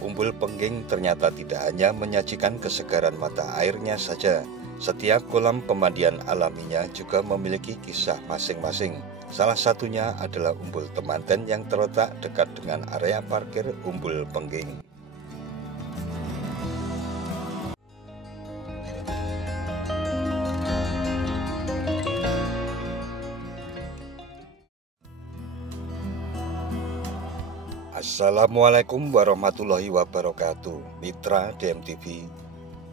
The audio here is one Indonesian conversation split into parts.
Umbul Pengging ternyata tidak hanya menyajikan kesegaran mata airnya saja. Setiap kolam pemandian alaminya juga memiliki kisah masing-masing. Salah satunya adalah Umbul Temanten yang terletak dekat dengan area parkir Umbul Pengging. Assalamualaikum warahmatullahi wabarakatuh. Mitra DMTV,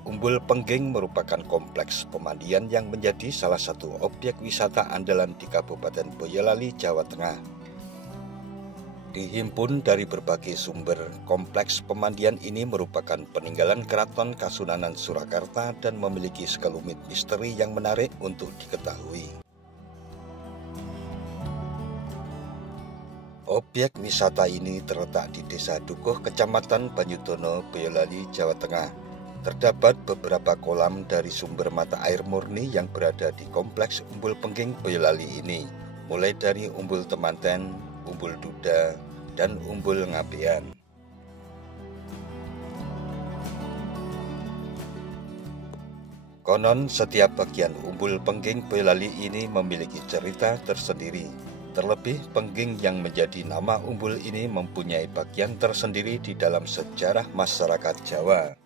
Umbul Pengging merupakan kompleks pemandian yang menjadi salah satu objek wisata andalan di Kabupaten Boyolali, Jawa Tengah. Dihimpun dari berbagai sumber, kompleks pemandian ini merupakan peninggalan Keraton Kasunanan Surakarta dan memiliki sekelumit misteri yang menarik untuk diketahui. Objek wisata ini terletak di Desa Dukuh, Kecamatan Banyudono, Boyolali, Jawa Tengah. Terdapat beberapa kolam dari sumber mata air murni yang berada di kompleks Umbul Pengging Boyolali ini, mulai dari Umbul Temanten, Umbul Duda, dan Umbul Ngabean. Konon setiap bagian Umbul Pengging Boyolali ini memiliki cerita tersendiri. Terlebih Pengging yang menjadi nama umbul ini mempunyai bagian tersendiri di dalam sejarah masyarakat Jawa.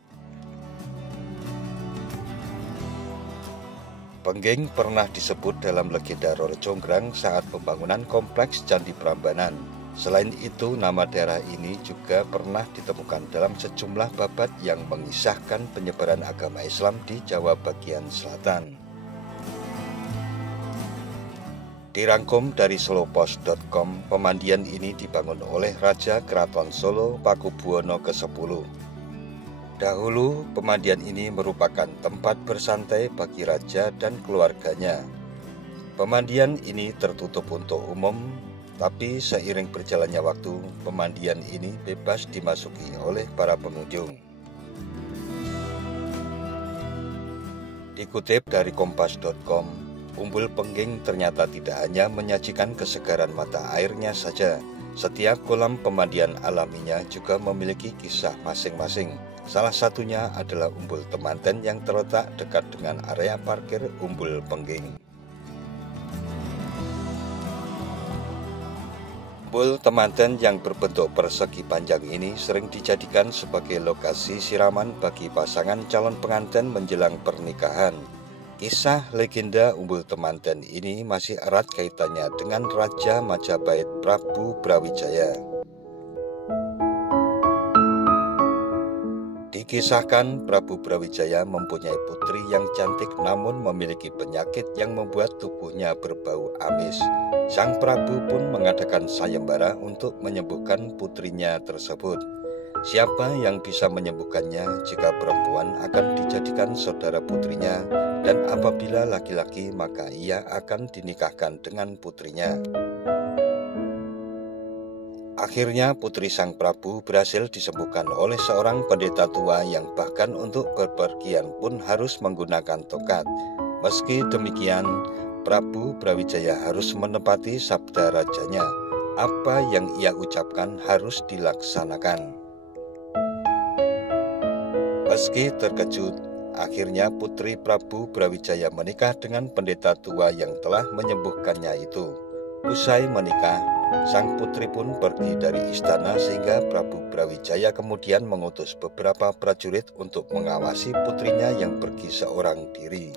Pengging pernah disebut dalam legenda Roro Jonggrang saat pembangunan kompleks Candi Prambanan. Selain itu, nama daerah ini juga pernah ditemukan dalam sejumlah babat yang mengisahkan penyebaran agama Islam di Jawa bagian selatan. Dirangkum dari solopost.com, pemandian ini dibangun oleh Raja Keraton Solo Pakubuwono ke-10. Dahulu, pemandian ini merupakan tempat bersantai bagi raja dan keluarganya. Pemandian ini tertutup untuk umum, tapi seiring berjalannya waktu, pemandian ini bebas dimasuki oleh para pengunjung. Dikutip dari kompas.com, Umbul Pengging ternyata tidak hanya menyajikan kesegaran mata airnya saja. Setiap kolam pemandian alaminya juga memiliki kisah masing-masing. Salah satunya adalah Umbul Temanten yang terletak dekat dengan area parkir Umbul Pengging. Umbul Temanten yang berbentuk persegi panjang ini sering dijadikan sebagai lokasi siraman bagi pasangan calon pengantin menjelang pernikahan. Kisah legenda Umbul Temanten ini masih erat kaitannya dengan Raja Majapahit Prabu Brawijaya. Dikisahkan Prabu Brawijaya mempunyai putri yang cantik namun memiliki penyakit yang membuat tubuhnya berbau amis. Sang Prabu pun mengadakan sayembara untuk menyembuhkan putrinya tersebut. Siapa yang bisa menyembuhkannya jika perempuan akan dijadikan saudara putrinya, dan apabila laki-laki maka ia akan dinikahkan dengan putrinya. Akhirnya putri sang Prabu berhasil disembuhkan oleh seorang pendeta tua yang bahkan untuk bepergian pun harus menggunakan tongkat. Meski demikian, Prabu Brawijaya harus menepati sabda rajanya. Apa yang ia ucapkan harus dilaksanakan. Meski terkejut, akhirnya putri Prabu Brawijaya menikah dengan pendeta tua yang telah menyembuhkannya itu. Usai menikah, sang putri pun pergi dari istana sehingga Prabu Brawijaya kemudian mengutus beberapa prajurit untuk mengawasi putrinya yang pergi seorang diri.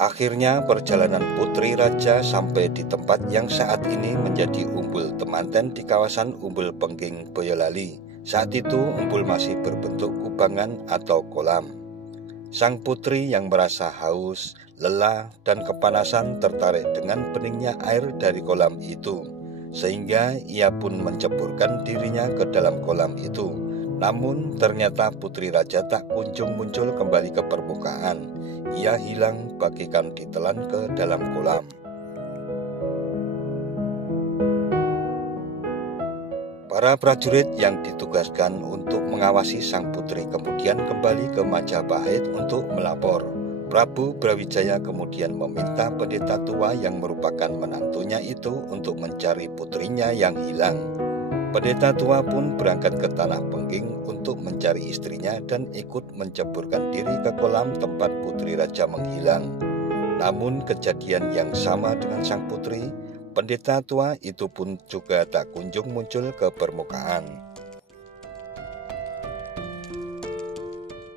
Akhirnya perjalanan putri raja sampai di tempat yang saat ini menjadi Umbul Temanten di kawasan Umbul Pengging Boyolali. Saat itu umbul masih berbentuk kubangan atau kolam. Sang putri yang merasa haus, lelah, dan kepanasan tertarik dengan beningnya air dari kolam itu, sehingga ia pun menceburkan dirinya ke dalam kolam itu. Namun ternyata putri raja tak kunjung muncul kembali ke permukaan. Ia hilang bagaikan ditelan ke dalam kolam. Para prajurit yang ditugaskan untuk mengawasi sang putri kemudian kembali ke Majapahit untuk melapor. Prabu Brawijaya kemudian meminta pendeta tua yang merupakan menantunya itu untuk mencari putrinya yang hilang. Pendeta tua pun berangkat ke Tanah Pengging untuk mencari istrinya dan ikut menceburkan diri ke kolam tempat putri raja menghilang. Namun kejadian yang sama dengan sang putri, pendeta tua itu pun juga tak kunjung muncul ke permukaan.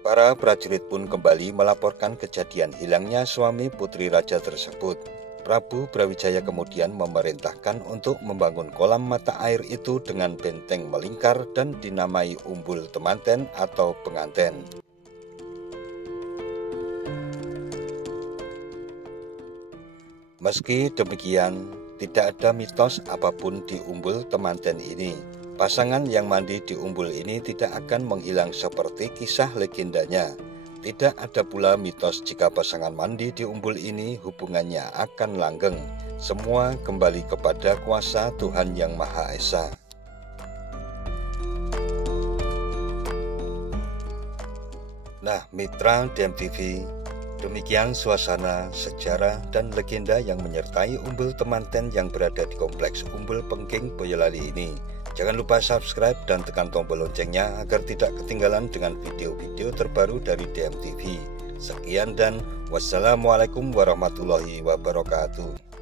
Para prajurit pun kembali melaporkan kejadian hilangnya suami putri raja tersebut. Prabu Brawijaya kemudian memerintahkan untuk membangun kolam mata air itu dengan benteng melingkar dan dinamai Umbul Temanten atau penganten. Meski demikian, tidak ada mitos apapun di Umbul Temanten ini. Pasangan yang mandi di umbul ini tidak akan menghilang seperti kisah legendanya. Tidak ada pula mitos jika pasangan mandi di umbul ini hubungannya akan langgeng. Semua kembali kepada kuasa Tuhan Yang Maha Esa. Nah, mitra DMTV, demikian suasana, sejarah, dan legenda yang menyertai Umbul Temanten yang berada di Kompleks Umbul Pengging Boyolali ini. Jangan lupa subscribe dan tekan tombol loncengnya agar tidak ketinggalan dengan video-video terbaru dari DMTV. Sekian dan wassalamualaikum warahmatullahi wabarakatuh.